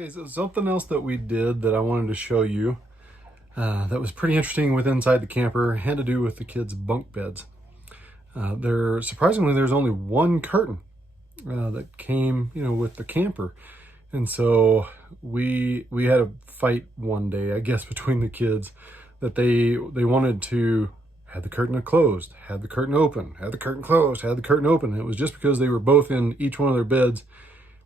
Okay, so something else that we did that I wanted to show you that was pretty interesting with inside the camper had to do with the kids' bunk beds. Surprisingly, there's only one curtain that came, with the camper. And so we had a fight one day, I guess, between the kids that they wanted to have the curtain closed, had the curtain open, had the curtain closed, had the curtain open. And it was just because they were both in each one of their beds.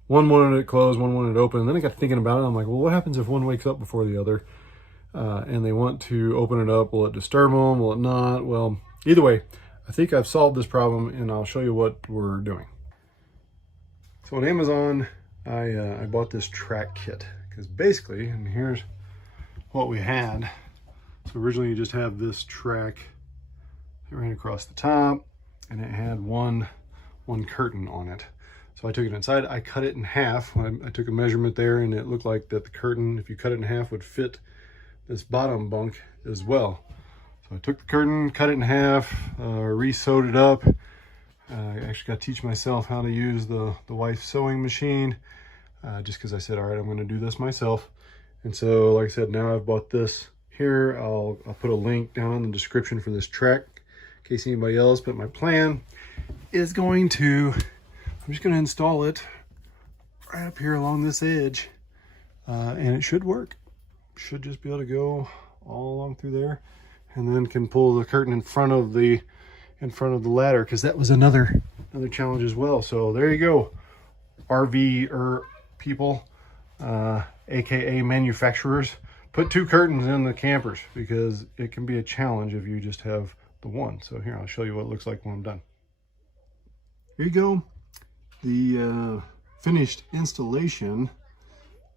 One wanted it closed, one wanted it open. And then I got thinking about it. I'm like, well, what happens if one wakes up before the other and they want to open it up? Will it disturb them? Will it not? Well, either way, I think I've solved this problem, and I'll show you what we're doing. So on Amazon, I bought this track kit because basically, and here's what we had. So originally you just have this track that ran across the top, and it had one curtain on it. So I took it inside, I cut it in half. I took a measurement there, and it looked like that the curtain, if you cut it in half, would fit this bottom bunk as well. So I took the curtain, cut it in half, re-sewed it up. I actually got to teach myself how to use the wife's sewing machine, just because I said, all right, I'm going to do this myself. And so, like I said, now I've bought this here. I'll put a link down in the description for this track in case anybody else. But my plan is I'm just going to install it right up here along this edge, and it should work. Should just be able to go all along through there, and then can pull the curtain in front of the ladder, because that was another challenge as well. So there you go, RV people, aka manufacturers, put two curtains in the campers, because it can be a challenge if you just have the one. So here, I'll show you what it looks like when I'm done. Here you go, the finished installation,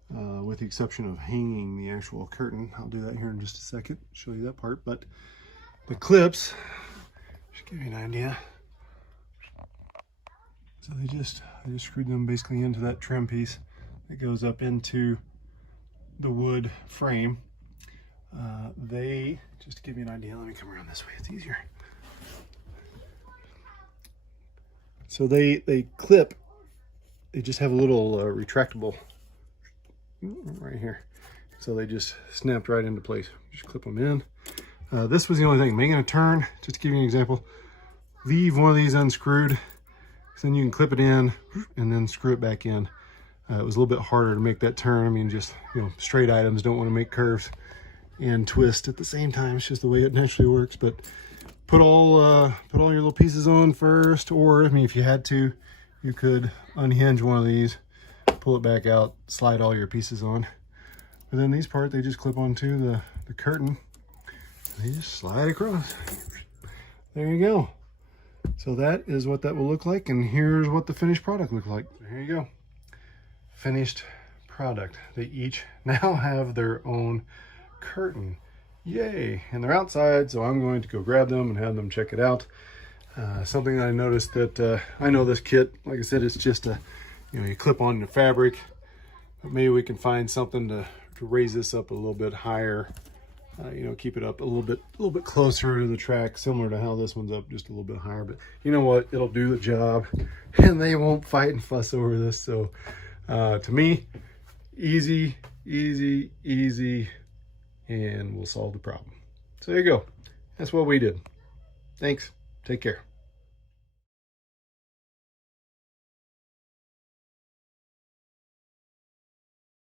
with the exception of hanging the actual curtain. I'll do that here in just a second, show you that part. But the clips, just give you an idea. So I just screwed them basically into that trim piece that goes up into the wood frame. Just to give you an idea, let me come around this way, it's easier. So they clip, they just have a little retractable right here. So they just snapped right into place. Just clip them in. This was the only thing, making a turn, just to give you an example, leave one of these unscrewed, because then you can clip it in and then screw it back in. It was a little bit harder to make that turn. I mean, just, straight items don't want to make curves and twist at the same time. It's just the way it naturally works. But put all your little pieces on first, or I mean, if you had to, you could unhinge one of these, pull it back out, slide all your pieces on. But then these parts, they just clip onto the curtain. They just slide across. There you go. So that is what that will look like, and here's what the finished product looks like. There you go. Finished product. They each now have their own curtain. Yay! And they're outside, so I'm going to go grab them and have them check it out. Something that I noticed that I know this kit, like I said, it's just you clip on the fabric, but maybe we can find something to raise this up a little bit higher. Keep it up a little bit closer to the track, similar to how this one's up, just a little bit higher. But you know what? It'll do the job, and they won't fight and fuss over this. So to me, easy, and we'll solve the problem. So there you go. That's what we did. Thanks. Take care.